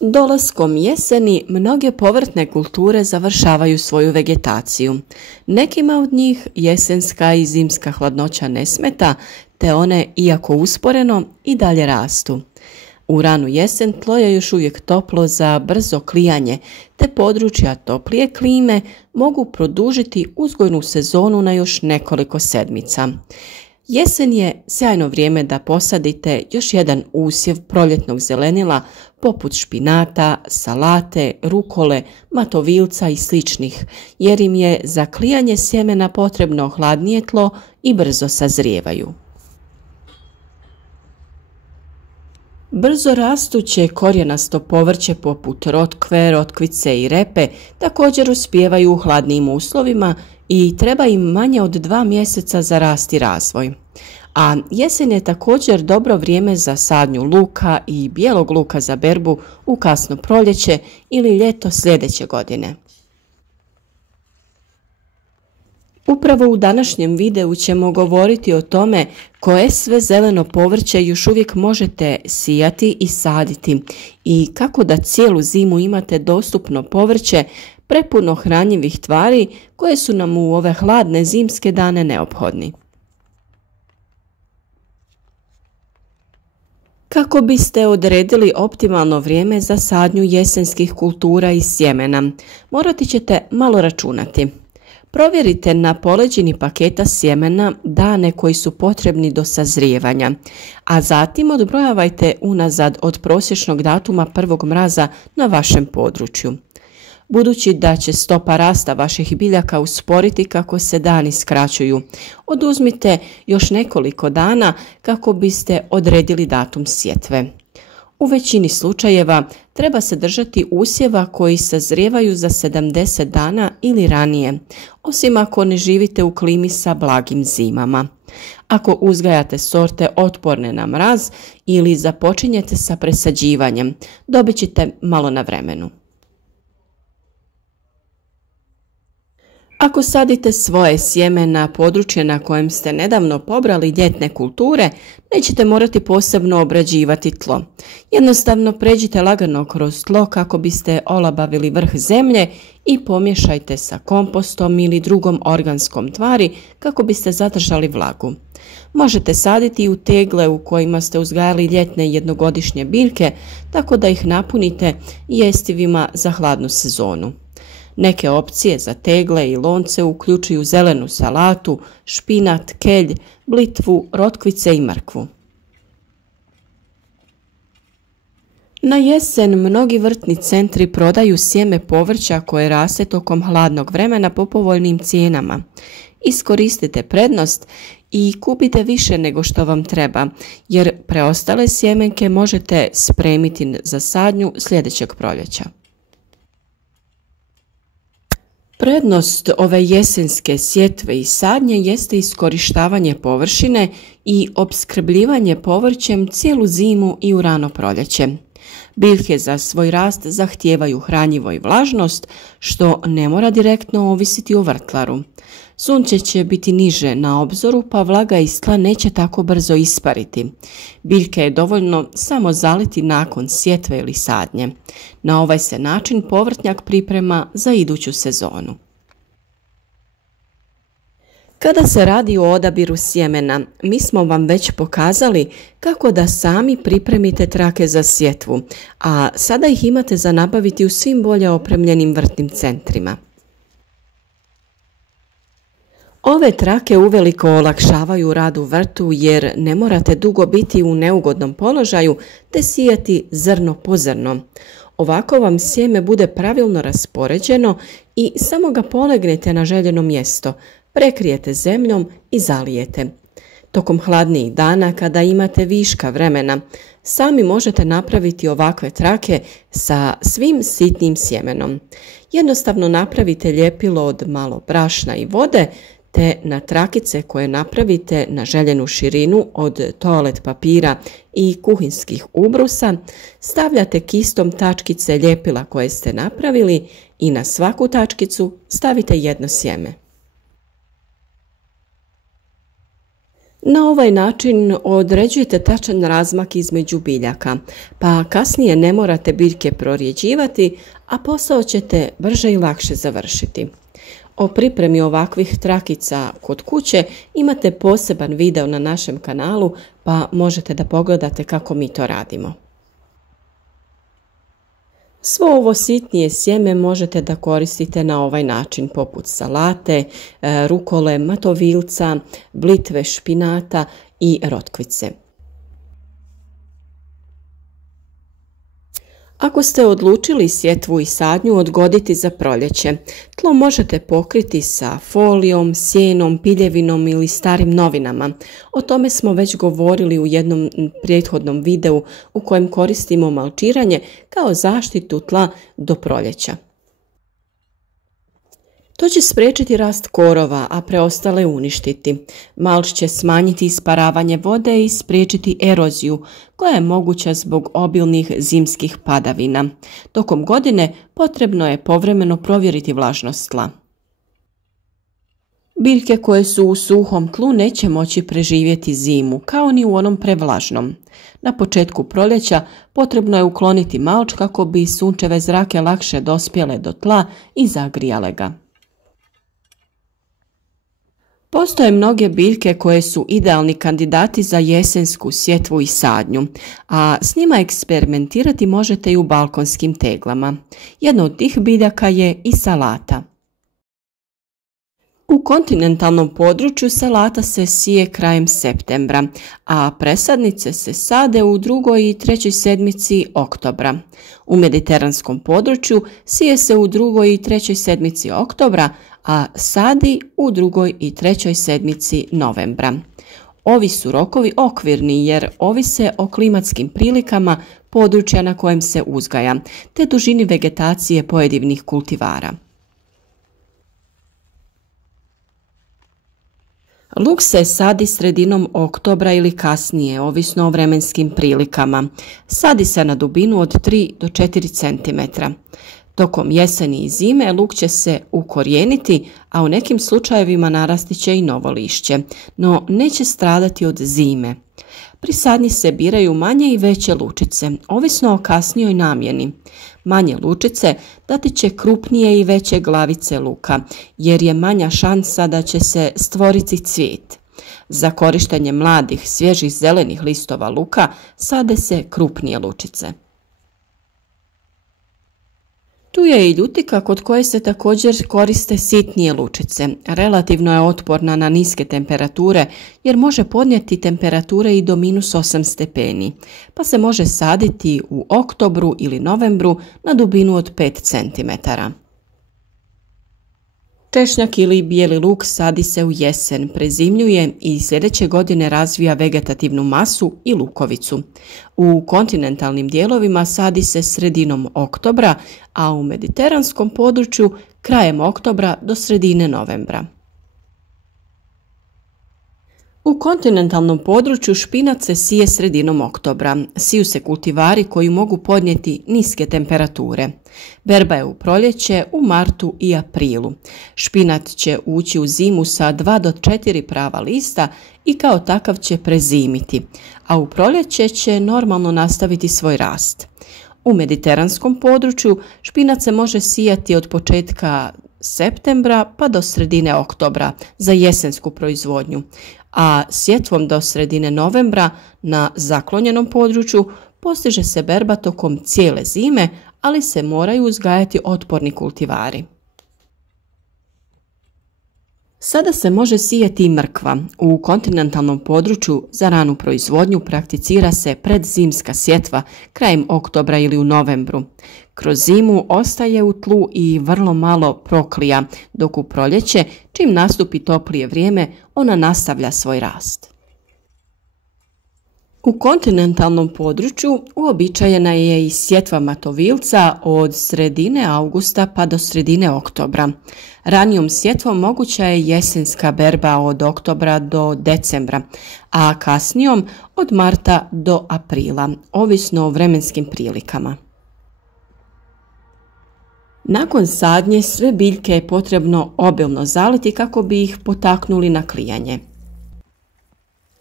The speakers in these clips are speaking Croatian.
Dolaskom jeseni mnoge povrtne kulture završavaju svoju vegetaciju. Nekima od njih jesenska i zimska hladnoća ne smeta, te one, iako usporeno, i dalje rastu. U ranu jesen tlo je još uvijek toplo za brzo klijanje, te područja toplije klime mogu produžiti uzgojnu sezonu na još nekoliko sedmica. Jesen je sjajno vrijeme da posadite još jedan usjev proljetnog zelenila poput špinata, salate, rukole, matovilca i sličnih, jer im je za klijanje sjemena potrebno hladnije tlo i brzo sazrijevaju. Brzo rastuće korijenasto povrće poput rotkve, rotkvice i repe također uspijevaju u hladnijim uslovima i treba im manje od 2 mjeseca za rast i razvoj. A jesen je također dobro vrijeme za sadnju luka i bijelog luka za berbu u kasno proljeće ili ljeto sljedeće godine. Upravo u današnjem videu ćemo govoriti o tome koje sve zeleno povrće još uvijek možete sijati i saditi i kako da cijelu zimu imate dostupno povrće prepuno hranjivih tvari koje su nam u ove hladne zimske dane neophodni. Kako biste odredili optimalno vrijeme za sadnju jesenskih kultura i sjemena, morati ćete malo računati. Provjerite na poleđini paketa sjemena dane koji su potrebni do sazrijevanja, a zatim odbrojavajte unazad od prosječnog datuma prvog mraza na vašem području. Budući da će stopa rasta vaših biljaka usporiti kako se dani skraćuju, oduzmite još nekoliko dana kako biste odredili datum sjetve. U većini slučajeva treba se držati usjeva koji sazrijevaju za 70 dana ili ranije, osim ako ne živite u klimi sa blagim zimama. Ako uzgajate sorte otporne na mraz ili započinjete sa presađivanjem, dobit ćete malo na vremenu. Ako sadite svoje sjeme na područje na kojem ste nedavno pobrali ljetne kulture, nećete morati posebno obrađivati tlo. Jednostavno pređite lagano kroz tlo kako biste olabavili vrh zemlje i pomiješajte sa kompostom ili drugom organskom tvari kako biste zadržali vlagu. Možete saditi i u tegle u kojima ste uzgajali ljetne jednogodišnje biljke, tako da ih napunite jestivima za hladnu sezonu. Neke opcije za tegle i lonce uključuju zelenu salatu, špinat, kelj, blitvu, rotkvice i mrkvu. Na jesen mnogi vrtni centri prodaju sjeme povrća koje raste tokom hladnog vremena po povoljnim cijenama. Iskoristite prednost i kupite više nego što vam treba, jer preostale sjemenke možete spremiti za sadnju sljedećeg proljeća. Prednost ove jesenske sjetve i sadnje jeste iskorištavanje površine i opskrbljivanje povrćem cijelu zimu i u rano proljeće. Biljke za svoj rast zahtijevaju hranjivo i vlažnost, što ne mora direktno ovisiti o vrtlaru. Sunce će biti niže na obzoru, pa vlaga iz tla neće tako brzo ispariti. Biljke je dovoljno samo zaliti nakon sjetve ili sadnje. Na ovaj se način povrtnjak priprema za iduću sezonu. Kada se radi o odabiru sjemena, mi smo vam već pokazali kako da sami pripremite trake za sjetvu, a sada ih imate za nabaviti u svim bolje opremljenim vrtnim centrima. Ove trake uveliko olakšavaju rad u vrtu jer ne morate dugo biti u neugodnom položaju te sijati zrno po zrno. Ovako vam sjeme bude pravilno raspoređeno i samo ga polegnete na željeno mjesto, prekrijete zemljom i zalijete. Tokom hladnijih dana kada imate viška vremena, sami možete napraviti ovakve trake sa svim sitnim sjemenom. Jednostavno napravite ljepilo od malo brašna i vode, te na trakice koje napravite na željenu širinu od toalet papira i kuhinskih ubrusa stavljate kistom tačkice ljepila koje ste napravili i na svaku tačkicu stavite jedno sjeme. Na ovaj način određujete tačan razmak između biljaka, pa kasnije ne morate biljke prorjeđivati, a posao ćete brže i lakše završiti. O pripremi ovakvih trakica kod kuće imate poseban video na našem kanalu, pa možete da pogledate kako mi to radimo. Svo ovo sitnije sjeme možete da koristite na ovaj način, poput salate, rukole, matovilca, blitve, špinata i rotkvice. Ako ste odlučili sjetvu i sadnju odgoditi za proljeće, tlo možete pokriti sa folijom, sjenom, piljevinom ili starim novinama. O tome smo već govorili u jednom prethodnom videu u kojem koristimo malčiranje kao zaštitu tla do proljeća. To će spriječiti rast korova, a preostale uništiti. Malč će smanjiti isparavanje vode i spriječiti eroziju, koja je moguća zbog obilnih zimskih padavina. Tokom godine potrebno je povremeno provjeriti vlažnost tla. Biljke koje su u suhom tlu neće moći preživjeti zimu, kao ni u onom prevlažnom. Na početku proljeća potrebno je ukloniti malč kako bi sunčeve zrake lakše dospjele do tla i zagrijale ga. Postoje mnoge biljke koje su idealni kandidati za jesensku sjetvu i sadnju, a s njima eksperimentirati možete i u balkonskim teglama. Jedna od tih biljaka je i salata. U kontinentalnom području salata se sije krajem septembra, a presadnice se sade u drugoj i trećoj sedmici oktobra. U mediteranskom području sije se u drugoj i trećoj sedmici oktobra, a sadi u drugoj i trećoj sedmici novembra. Ovi su rokovi okvirni jer ovise o klimatskim prilikama područja na kojem se uzgaja, te dužini vegetacije pojedinih kultivara. Luk se sadi sredinom oktobra ili kasnije, ovisno o vremenskim prilikama. Sadi se na dubinu od 3 do 4 cm. Tokom jeseni i zime luk će se ukorijeniti, a u nekim slučajevima narasti će i novo lišće, no neće stradati od zime. Pri sadnji se biraju manje i veće lučice, ovisno o kasnijoj namjeni. Manje lučice dati će krupnije i veće glavice luka, jer je manja šansa da će se stvoriti cvijet. Za korištenje mladih, svježih zelenih listova luka sade se krupnije lučice. Tu je i ljutika kod koje se također koriste sitnije lučice. Relativno je otporna na niske temperature jer može podnijeti temperature i do -8 stepeni, pa se može saditi u oktobru ili novembru na dubinu od 5 cm. Češnjak ili bijeli luk sadi se u jesen, prezimljuje i sljedeće godine razvija vegetativnu masu i lukovicu. U kontinentalnim dijelovima sadi se sredinom oktobra, a u mediteranskom području krajem oktobra do sredine novembra. U kontinentalnom području špinac se sije sredinom oktobra. Siju se kultivari koji mogu podnijeti niske temperature. Berba je u proljeće, u martu i aprilu. Špinat će ući u zimu sa 2 do 4 prava lista i kao takav će prezimiti, a u proljeće će normalno nastaviti svoj rast. U mediteranskom području špinac se može sijati od početka septembra pa do sredine oktobra za jesensku proizvodnju, a sjetvom do sredine novembra na zaklonjenom području postiže se berba tokom cijele zime, ali se moraju uzgajati otporni kultivari. Sada se može sijati i mrkva. U kontinentalnom području za ranu proizvodnju prakticira se predzimska sjetva krajem oktobra ili u novembru. Kroz zimu ostaje u tlu i vrlo malo proklija, dok u proljeće, čim nastupi toplije vrijeme, ona nastavlja svoj rast. U kontinentalnom području uobičajena je i sjetva matovilca od sredine augusta pa do sredine oktobra. Ranijom sjetvom moguća je jesenska berba od oktobra do decembra, a kasnijom od marta do aprila, ovisno o vremenskim prilikama. Nakon sadnje sve biljke je potrebno obilno zaliti kako bi ih potaknuli na klijanje.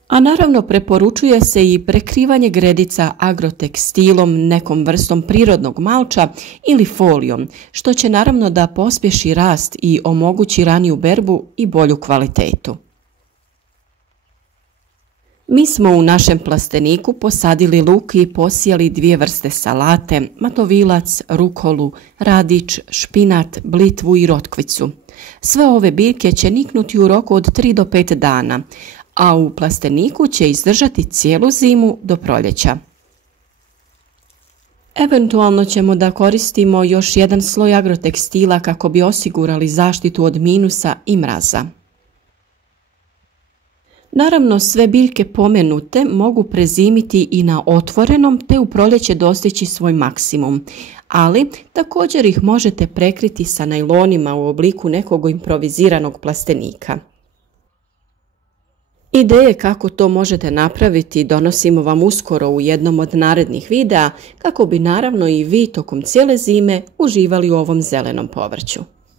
A naravno preporučuje se i prekrivanje gredica agrotekstilom, nekom vrstom prirodnog malča ili folijom, što će naravno da pospješi rast i omogući raniju berbu i bolju kvalitetu. Mi smo u našem plasteniku posadili luk i posijali 2 vrste salate, matovilac, rukolu, radić, špinat, blitvu i rotkvicu. Sve ove biljke će niknuti u roku od 3 do 5 dana, a u plasteniku će izdržati cijelu zimu do proljeća. Eventualno ćemo da koristimo još jedan sloj agrotekstila kako bi osigurali zaštitu od minusa i mraza. Naravno, sve biljke pomenute mogu prezimiti i na otvorenom te u proljeće dostići svoj maksimum, ali također ih možete prekriti sa najlonima u obliku nekog improviziranog plastenika. Ideje kako to možete napraviti donosimo vam uskoro u jednom od narednih videa kako bi naravno i vi tokom cijele zime uživali u ovom zelenom povrću.